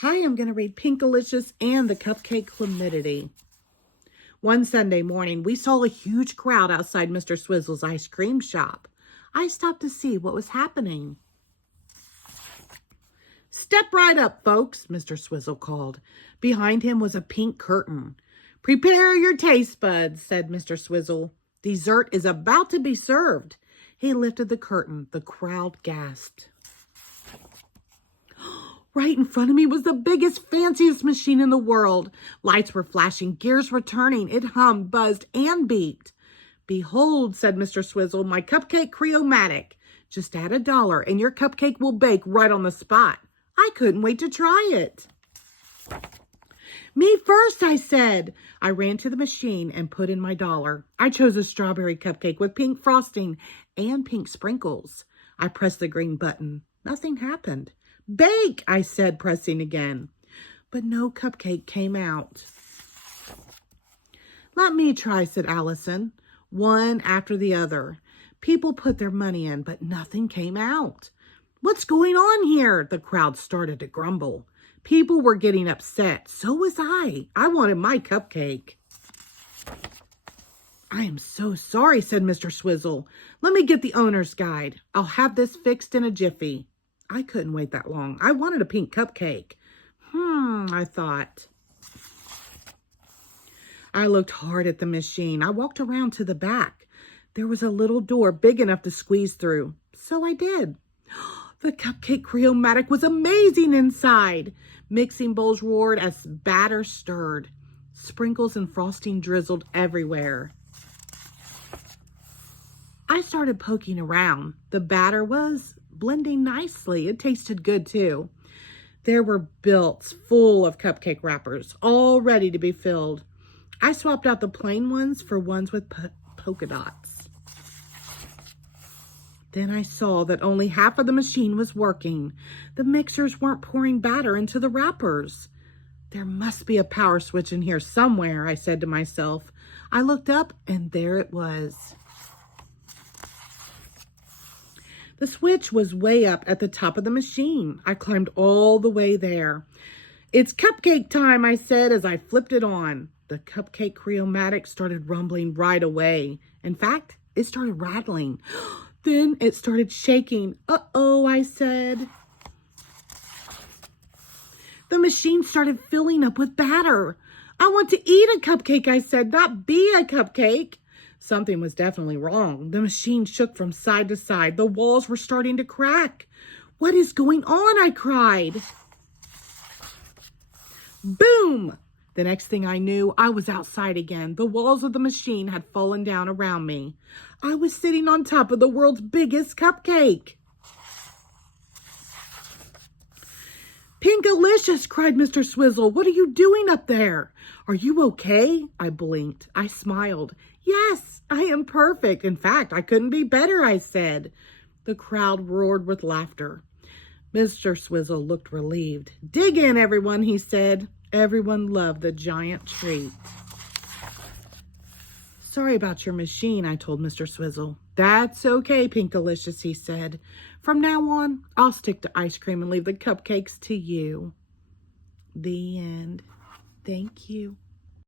Hi, I'm going to read Pinkalicious and the cupcake calamity. One Sunday morning, we saw a huge crowd outside Mr. Swizzle's ice cream shop. I stopped to see what was happening. "Step right up, folks," Mr. Swizzle called. Behind him was a pink curtain. "Prepare your taste buds," said Mr. Swizzle. "Dessert is about to be served." He lifted the curtain. The crowd gasped. Right in front of me was the biggest, fanciest machine in the world. Lights were flashing, gears were turning. It hummed, buzzed, and beeped. "Behold," said Mr. Swizzle, "my cupcake Creomatic. Just add $1 and your cupcake will bake right on the spot." I couldn't wait to try it. "Me first," I said. I ran to the machine and put in my $1. I chose a strawberry cupcake with pink frosting and pink sprinkles. I pressed the green button. Nothing happened. "Bake," I said, pressing again. But no cupcake came out. "Let me try," said Allison. One after the other. People put their money in, but nothing came out. "What's going on here?" The crowd started to grumble. People were getting upset. So was I. I wanted my cupcake. "I am so sorry," said Mr. Swizzle. "Let me get the owner's guide. I'll have this fixed in a jiffy." I couldn't wait that long. I wanted a pink cupcake. I thought. I looked hard at the machine. I walked around to the back. There was a little door big enough to squeeze through. So I did. The cupcake Creomatic was amazing inside. Mixing bowls roared as batter stirred. Sprinkles and frosting drizzled everywhere. I started poking around. The batter was blending nicely. It tasted good too. There were bilts full of cupcake wrappers, all ready to be filled. I swapped out the plain ones for ones with polka dots. Then I saw that only half of the machine was working. The mixers weren't pouring batter into the wrappers. "There must be a power switch in here somewhere," I said to myself. I looked up and there it was. The switch was way up at the top of the machine. I climbed all the way there. "It's cupcake time," I said as I flipped it on. The cupcake Creomatic started rumbling right away. In fact, it started rattling. Then it started shaking. "Uh-oh," I said. The machine started filling up with batter. "I want to eat a cupcake," I said, "not be a cupcake." Something was definitely wrong. The machine shook from side to side. The walls were starting to crack. "What is going on?" I cried. Boom! The next thing I knew, I was outside again. The walls of the machine had fallen down around me. I was sitting on top of the world's biggest cupcake. "Pinkalicious!" cried Mr. Swizzle. "What are you doing up there? Are you okay?" I blinked. I smiled. "Yes, I am perfect. In fact, I couldn't be better," I said. The crowd roared with laughter. Mr. Swizzle looked relieved. "Dig in, everyone," he said. Everyone loved the giant treat. "Sorry about your machine," I told Mr. Swizzle. "That's okay, Pinkalicious," he said. "From now on, I'll stick to ice cream and leave the cupcakes to you." The end. Thank you.